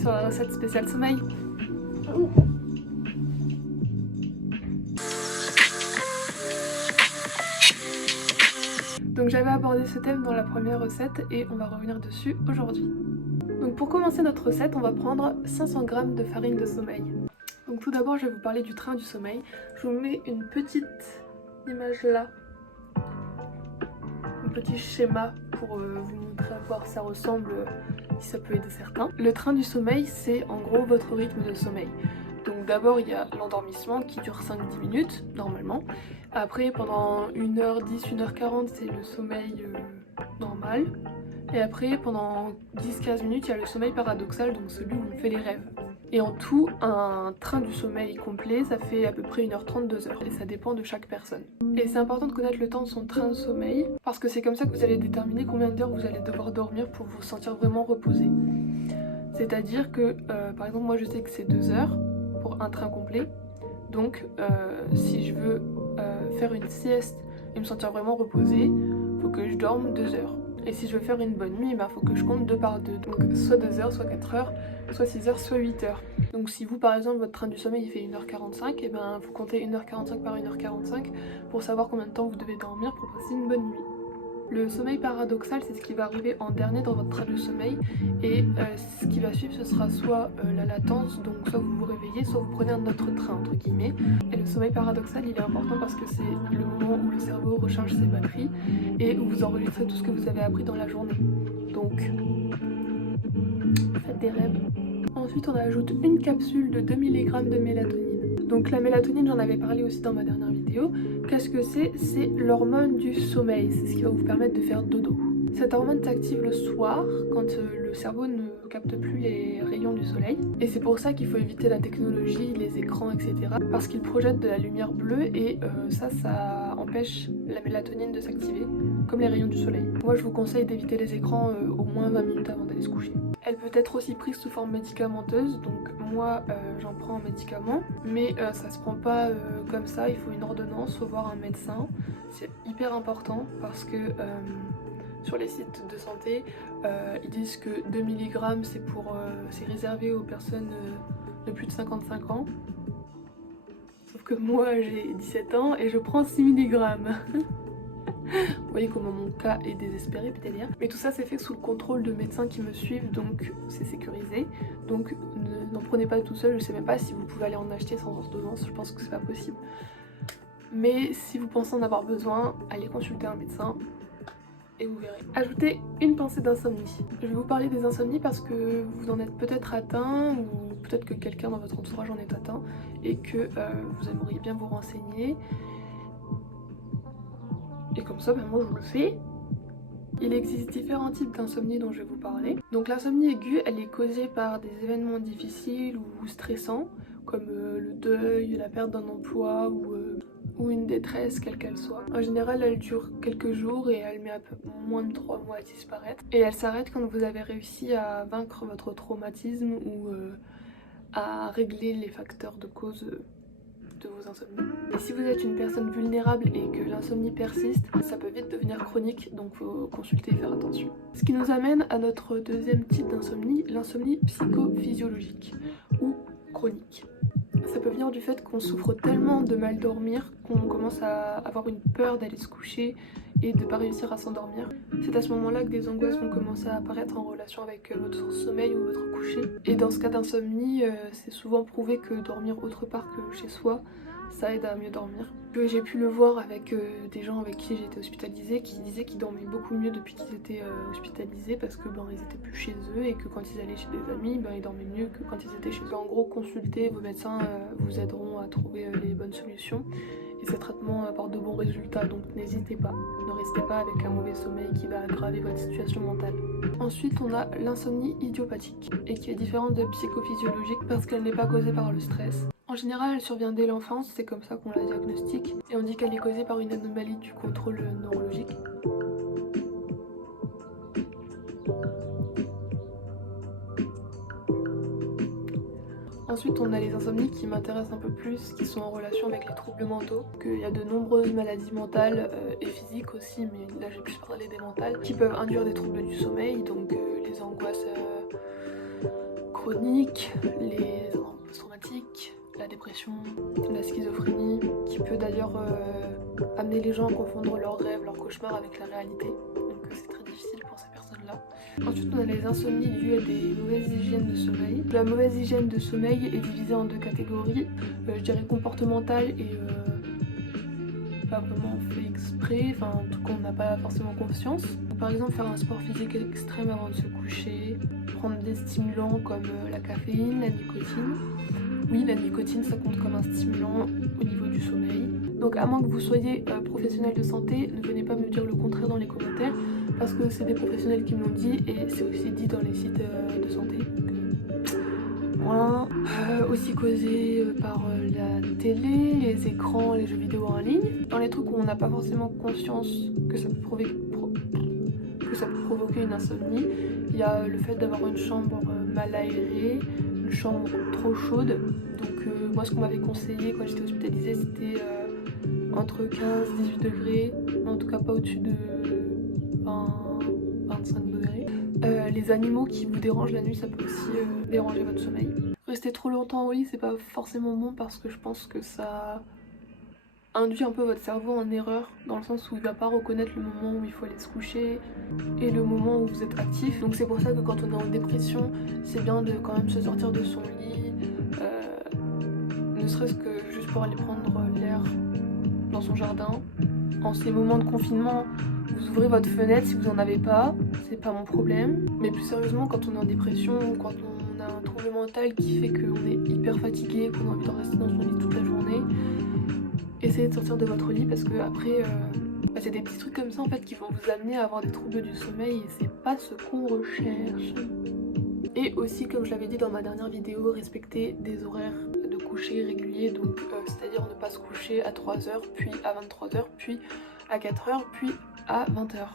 sur la recette spéciale sommeil. Donc j'avais abordé ce thème dans la première recette et on va revenir dessus aujourd'hui. Donc pour commencer notre recette, on va prendre 500 g de farine de sommeil. Donc tout d'abord je vais vous parler du train du sommeil. Je vous mets une petite image là, un petit schéma pour vous montrer à quoi ça ressemble, si ça peut aider certains. Le train du sommeil, c'est en gros votre rythme de sommeil. Donc d'abord il y a l'endormissement qui dure 5-10 minutes normalement. Après pendant 1h10, 1h40 c'est le sommeil normal. Et après pendant 10-15 minutes il y a le sommeil paradoxal, donc celui où on fait les rêves. Et en tout, un train du sommeil complet, ça fait à peu près 1h30, 2h. Et ça dépend de chaque personne. Et c'est important de connaître le temps de son train de sommeil, parce que c'est comme ça que vous allez déterminer combien d'heures vous allez devoir dormir pour vous sentir vraiment reposé. C'est-à-dire que, par exemple, moi je sais que c'est 2 heures pour un train complet. Donc, si je veux faire une sieste et me sentir vraiment reposé, il faut que je dorme 2 heures. Et si je veux faire une bonne nuit, il faut que je compte 2 par 2. Donc soit 2 heures, soit 4 heures, soit 6 heures, soit 8 heures. Donc si vous par exemple votre train du sommeil il fait 1h45, et ben vous comptez 1h45 par 1h45 pour savoir combien de temps vous devez dormir pour passer une bonne nuit. Le sommeil paradoxal, c'est ce qui va arriver en dernier dans votre train de sommeil, et ce qui va suivre ce sera soit la latence, donc soit vous vous réveillez, soit vous prenez un autre train entre guillemets. Et le sommeil paradoxal il est important parce que c'est le moment où le cerveau recharge ses batteries et où vous enregistrez tout ce que vous avez appris dans la journée. Donc faites des rêves. Ensuite on ajoute une capsule de 2 mg de mélatonine. Donc la mélatonine, j'en avais parlé aussi dans ma dernière vidéo. Qu'est-ce que c'est? C'est l'hormone du sommeil, c'est ce qui va vous permettre de faire dodo. Cette hormone s'active le soir quand le cerveau ne capte plus les rayons du soleil. Et c'est pour ça qu'il faut éviter la technologie, les écrans, etc. Parce qu'ils projettent de la lumière bleue et ça empêche la mélatonine de s'activer, comme les rayons du soleil. Moi je vous conseille d'éviter les écrans au moins 20 minutes avant d'aller se coucher. Elle peut être aussi prise sous forme médicamenteuse, donc moi j'en prends en médicament, mais ça se prend pas comme ça, il faut une ordonnance, faut voir un médecin. C'est hyper important parce que sur les sites de santé, ils disent que 2 mg c'est réservé aux personnes de plus de 55 ans. Sauf que moi j'ai 17 ans et je prends 6 mg. Vous voyez comment mon cas est désespéré peut-être dire. Mais tout ça c'est fait sous le contrôle de médecins qui me suivent, donc c'est sécurisé. Donc n'en prenez pas tout seul, je sais même pas si vous pouvez aller en acheter sans ordonnance, je pense que c'est pas possible. Mais si vous pensez en avoir besoin, allez consulter un médecin et vous verrez. Ajoutez une pincée d'insomnie. Je vais vous parler des insomnies parce que vous en êtes peut-être atteint ou peut-être que quelqu'un dans votre entourage en est atteint et que vous aimeriez bien vous renseigner. Et comme ça, moi je vous le fais. Il existe différents types d'insomnie dont je vais vous parler. Donc l'insomnie aiguë, elle est causée par des événements difficiles ou stressants, comme le deuil, la perte d'un emploi ou une détresse quelle qu'elle soit. En général, elle dure quelques jours et elle met un peu moins de 3 mois à disparaître. Et elle s'arrête quand vous avez réussi à vaincre votre traumatisme ou à régler les facteurs de cause de vos insomnies. Et si vous êtes une personne vulnérable et que l'insomnie persiste, ça peut vite devenir chronique, donc faut consulter et faire attention. Ce qui nous amène à notre deuxième type d'insomnie, l'insomnie psychophysiologique ou chronique. Ça peut venir du fait qu'on souffre tellement de mal dormir qu'on commence à avoir une peur d'aller se coucher et de ne pas réussir à s'endormir. C'est à ce moment-là que des angoisses vont commencer à apparaître en relation avec votre sommeil ou votre coucher. Et dans ce cas d'insomnie, c'est souvent prouvé que dormir autre part que chez soi, ça aide à mieux dormir. J'ai pu le voir avec des gens avec qui j'ai été hospitalisée qui disaient qu'ils dormaient beaucoup mieux depuis qu'ils étaient hospitalisés parce que ils étaient plus chez eux et que quand ils allaient chez des amis, ils dormaient mieux que quand ils étaient chez eux. En gros, consultez vos médecins, vous aideront à trouver les bonnes solutions. Et ces traitements apportent de bons résultats, donc n'hésitez pas. Ne restez pas avec un mauvais sommeil qui va aggraver votre situation mentale. Ensuite, on a l'insomnie idiopathique, et qui est différente de psychophysiologique parce qu'elle n'est pas causée par le stress. En général, elle survient dès l'enfance, c'est comme ça qu'on la diagnostique, et on dit qu'elle est causée par une anomalie du contrôle neurologique. Ensuite, on a les insomnies qui m'intéressent un peu plus, qui sont en relation avec les troubles mentaux. Il y a de nombreuses maladies mentales et physiques aussi, mais là j'ai plus parlé des mentales, qui peuvent induire des troubles du sommeil, donc les angoisses chroniques, les syndromes post-traumatiques, la dépression, la schizophrénie, qui peut d'ailleurs amener les gens à confondre leurs rêves, leurs cauchemars avec la réalité. Donc c'est très difficile pour ces personnes-là. Ensuite, on a les insomnies dues à des mauvaises hygiènes de sommeil. La mauvaise hygiène de sommeil est divisée en deux catégories, je dirais comportementale et pas vraiment fait exprès, enfin en tout cas on n'a pas forcément conscience. Par exemple faire un sport physique extrême avant de se coucher, prendre des stimulants comme la caféine, la nicotine. Oui, la nicotine ça compte comme un stimulant au niveau du sommeil. Donc à moins que vous soyez professionnel de santé, ne venez pas me dire le contraire dans les commentaires parce que c'est des professionnels qui me l'ont dit et c'est aussi dit dans les sites de santé. Voilà. Aussi causé par la télé, les écrans, les jeux vidéo en ligne. Dans les trucs où on n'a pas forcément conscience que ça peut provoquer une insomnie, il y a le fait d'avoir une chambre mal aérée, une chambre trop chaude. Donc moi ce qu'on m'avait conseillé quand j'étais hospitalisée c'était entre 15 et 18 degrés, en tout cas pas au-dessus de 25 degrés. Les animaux qui vous dérangent la nuit, ça peut aussi déranger votre sommeil. Rester trop longtemps au lit, c'est pas forcément bon parce que je pense que ça induit un peu votre cerveau en erreur dans le sens où il va pas reconnaître le moment où il faut aller se coucher et le moment où vous êtes actif. Donc c'est pour ça que quand on est en dépression, c'est bien de quand même se sortir de son lit, ne serait-ce que juste pour aller prendre l'air dans son jardin. En ces moments de confinement, vous ouvrez votre fenêtre si vous en avez pas, c'est pas mon problème. Mais plus sérieusement, quand on est en dépression ou quand on a un trouble mental qui fait qu'on est hyper fatigué, qu'on a envie de rester dans son lit toute la journée, essayez de sortir de votre lit parce que après, c'est des petits trucs comme ça en fait qui vont vous amener à avoir des troubles du sommeil et c'est pas ce qu'on recherche. Et aussi, comme je l'avais dit dans ma dernière vidéo, respecter des horaires de coucher réguliers, donc c'est-à-dire ne pas se coucher à 3h, puis à 23h, puis à 4h, puis à 20h.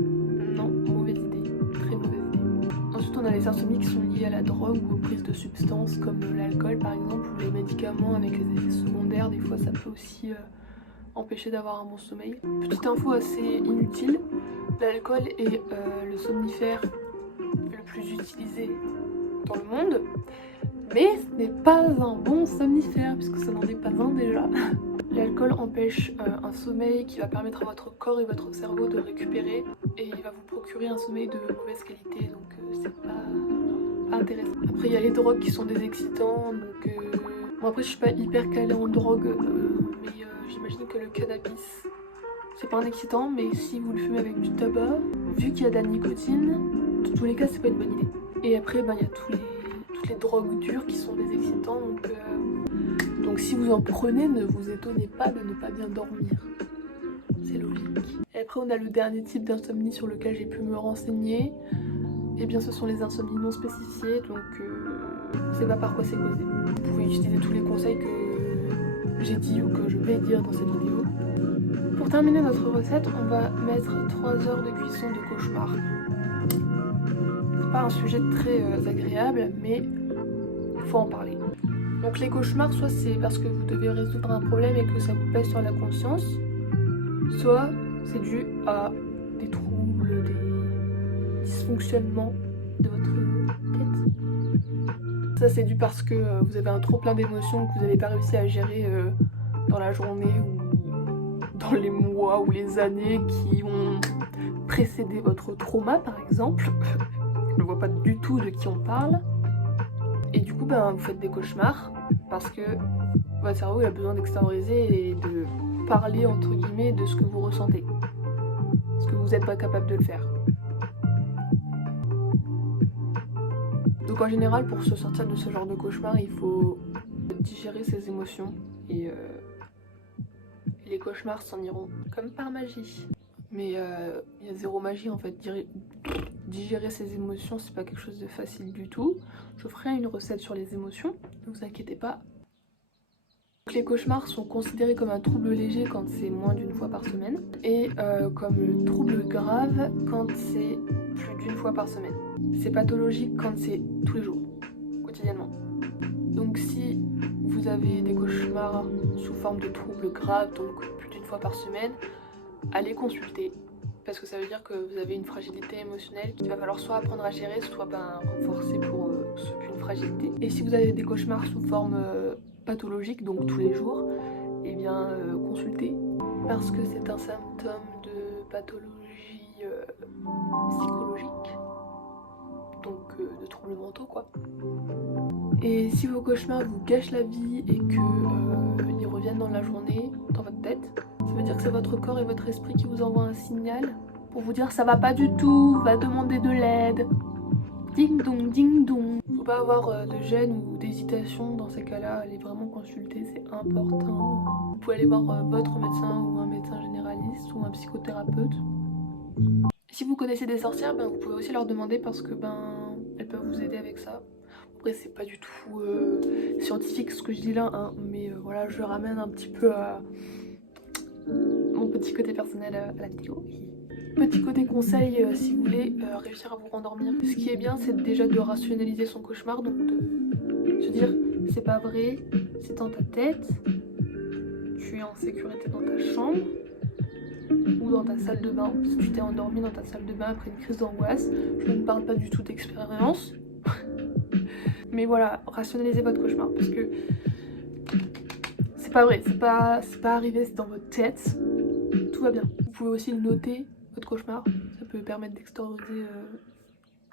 Non, mauvaise idée, très mauvaise idée. Ensuite on a les insomnies qui sont liées à la drogue ou aux prises de substances comme l'alcool par exemple, ou les médicaments avec les effets secondaires, des fois ça peut aussi empêcher d'avoir un bon sommeil. Petite info assez inutile, l'alcool est le somnifère le plus utilisé dans le monde, mais ce n'est pas un bon somnifère puisque ça n'en est pas un déjà. L'alcool empêche un sommeil qui va permettre à votre corps et votre cerveau de récupérer et il va vous procurer un sommeil de mauvaise qualité, donc c'est pas intéressant. Après il y a les drogues qui sont des excitants, donc bon, après je suis pas hyper calée en drogue, mais j'imagine que le cannabis c'est pas un excitant, mais si vous le fumez avec du tabac, vu qu'il y a de la nicotine, dans tous les cas c'est pas une bonne idée. Et après il y a toutes les drogues dures qui sont des excitants, donc si vous en prenez, ne vous étonnez pas de ne pas bien dormir. C'est logique. Et après on a le dernier type d'insomnie sur lequel j'ai pu me renseigner. Et bien ce sont les insomnies non spécifiées, donc c'est pas par quoi c'est causé. Vous pouvez utiliser tous les conseils que j'ai dit ou que je vais dire dans cette vidéo. Pour terminer notre recette, on va mettre 3 heures de cuisson de cauchemar. C'est pas un sujet très agréable, mais il faut en parler. Donc les cauchemars, soit c'est parce que vous devez résoudre un problème et que ça vous pèse sur la conscience, soit c'est dû à des troubles, des dysfonctionnements de votre tête. Ça c'est dû parce que vous avez un trop plein d'émotions que vous n'avez pas réussi à gérer dans la journée ou dans les mois ou les années qui ont précédé votre trauma par exemple. Je ne vois pas du tout de qui on parle. Et du coup vous faites des cauchemars parce que votre cerveau il a besoin d'extérioriser et de parler entre guillemets de ce que vous ressentez. Parce que vous n'êtes pas capable de le faire. Donc en général pour se sortir de ce genre de cauchemar il faut digérer ses émotions et les cauchemars s'en iront comme par magie. Mais il y a zéro magie en fait. Digérer ses émotions c'est pas quelque chose de facile du tout. Je ferai une recette sur les émotions, ne vous inquiétez pas. Donc, les cauchemars sont considérés comme un trouble léger quand c'est moins d'une fois par semaine et comme trouble grave quand c'est plus d'une fois par semaine. C'est pathologique quand c'est tous les jours, quotidiennement. Donc si vous avez des cauchemars sous forme de troubles graves, donc plus d'une fois par semaine, allez consulter parce que ça veut dire que vous avez une fragilité émotionnelle qu'il va falloir soit apprendre à gérer, soit renforcer pour une fragilité. Et si vous avez des cauchemars sous forme pathologique, donc tous les jours, eh bien consultez, parce que c'est un symptôme de pathologie psychologique, donc de troubles mentaux quoi. Et si vos cauchemars vous gâchent la vie et qu'ils reviennent dans la journée, dans votre tête, ça veut dire que c'est votre corps et votre esprit qui vous envoient un signal pour vous dire ça va pas du tout, va demander de l'aide. Ding dong, ding dong. Faut pas avoir de gêne ou d'hésitation dans ces cas-là, allez vraiment consulter, c'est important. Vous pouvez aller voir votre médecin ou un médecin généraliste ou un psychothérapeute. Si vous connaissez des sorcières, vous pouvez aussi leur demander parce que elles peuvent vous aider avec ça. Après c'est pas du tout scientifique ce que je dis là, hein, mais voilà, je ramène un petit peu à mon petit côté personnel à la vidéo. Petit côté conseil, si vous voulez réussir à vous rendormir. Ce qui est bien, c'est déjà de rationaliser son cauchemar, donc de se dire c'est pas vrai, c'est dans ta tête, tu es en sécurité dans ta chambre ou dans ta salle de bain. Si tu t'es endormi dans ta salle de bain après une crise d'angoisse, je ne parle pas du tout d'expérience. Mais voilà, rationalisez votre cauchemar parce que c'est pas vrai, c'est pas arrivé, c'est dans votre tête, tout va bien. Vous pouvez aussi le noter, votre cauchemar, ça peut permettre d'extérioriser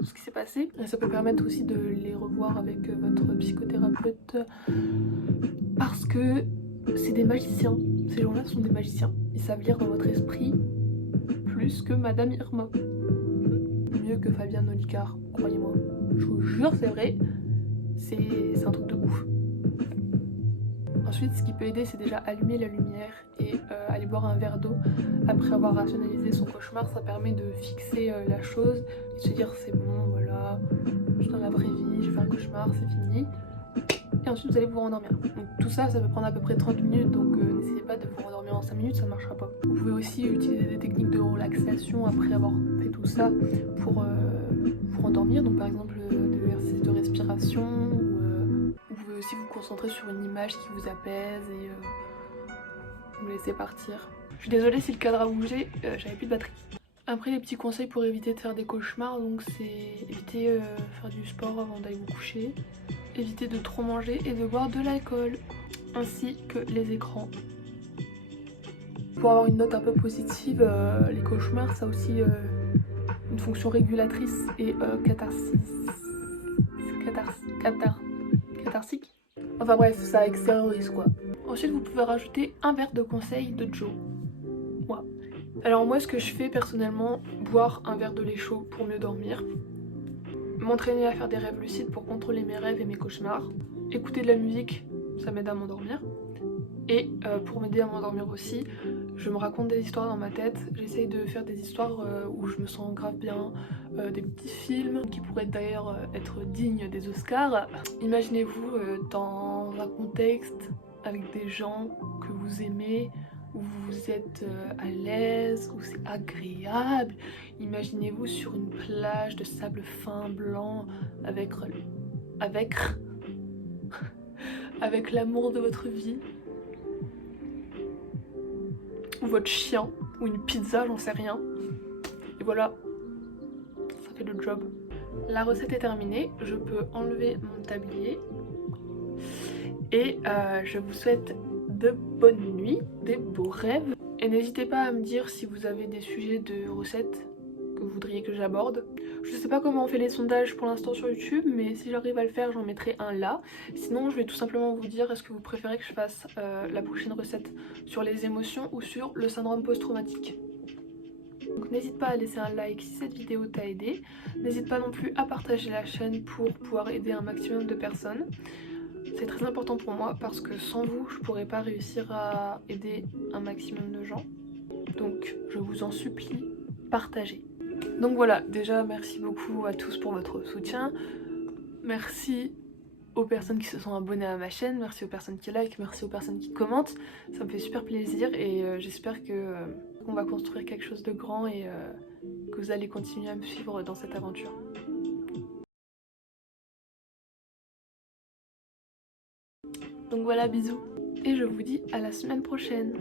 ce qui s'est passé. Et ça peut permettre aussi de les revoir avec votre psychothérapeute parce que c'est des magiciens, ces gens-là sont des magiciens. Ils savent lire dans votre esprit plus que Madame Irma. Mieux que Fabienne Olicard, croyez-moi. Je vous jure, c'est vrai, c'est un truc de ouf. Ensuite, ce qui peut aider, c'est déjà allumer la lumière et aller boire un verre d'eau après avoir rationalisé son cauchemar. Ça permet de fixer la chose et de se dire c'est bon, voilà, je suis dans la vraie vie, j'ai fait un cauchemar, c'est fini. Et ensuite, vous allez vous rendormir. Donc tout ça, ça peut prendre à peu près 30 minutes, donc n'essayez pas de vous rendormir en 5 minutes, ça ne marchera pas. Vous pouvez aussi utiliser des techniques de relaxation après avoir fait tout ça pour vous endormir. Donc par exemple, des exercices de respiration. Vous pouvez aussi vous concentrer sur une image qui vous apaise et vous laisser partir. Je suis désolée si le cadre a bougé, j'avais plus de batterie. Après les petits conseils pour éviter de faire des cauchemars, donc c'est éviter faire du sport avant d'aller vous coucher, éviter de trop manger et de boire de l'alcool, ainsi que les écrans. Pour avoir une note un peu positive, les cauchemars ça a aussi une fonction régulatrice et catharsique. Enfin bref, ça extériorise quoi. Ensuite vous pouvez rajouter un verre de conseil de Joe. Voilà. Alors moi ce que je fais personnellement, boire un verre de lait chaud pour mieux dormir, m'entraîner à faire des rêves lucides pour contrôler mes rêves et mes cauchemars, écouter de la musique, ça m'aide à m'endormir, et pour m'aider à m'endormir aussi, je me raconte des histoires dans ma tête, j'essaye de faire des histoires où je me sens grave bien, des petits films qui pourraient d'ailleurs être dignes des Oscars. Imaginez-vous dans un contexte avec des gens que vous aimez, où vous êtes à l'aise, où c'est agréable. Imaginez-vous sur une plage de sable fin blanc avec l'amour de votre vie, ou votre chien, ou une pizza, j'en sais rien. Et voilà, ça fait le job. La recette est terminée, je peux enlever mon tablier et je vous souhaite de bonnes nuits, des beaux rêves. Et n'hésitez pas à me dire si vous avez des sujets de recettes que vous voudriez que j'aborde. Je sais pas comment on fait les sondages pour l'instant sur YouTube, mais si j'arrive à le faire, j'en mettrai un là. Sinon, je vais tout simplement vous dire, est-ce que vous préférez que je fasse la prochaine recette sur les émotions ou sur le syndrome post-traumatique. Donc n'hésite pas à laisser un like si cette vidéo t'a aidé. N'hésite pas non plus à partager la chaîne pour pouvoir aider un maximum de personnes. C'est très important pour moi parce que sans vous, je pourrais pas réussir à aider un maximum de gens. Donc je vous en supplie, partagez. Donc voilà, déjà merci beaucoup à tous pour votre soutien. Merci aux personnes qui se sont abonnées à ma chaîne, merci aux personnes qui like, merci aux personnes qui commentent. Ça me fait super plaisir et j'espère qu'on va construire quelque chose de grand et que vous allez continuer à me suivre dans cette aventure. Donc voilà, bisous. Et je vous dis à la semaine prochaine.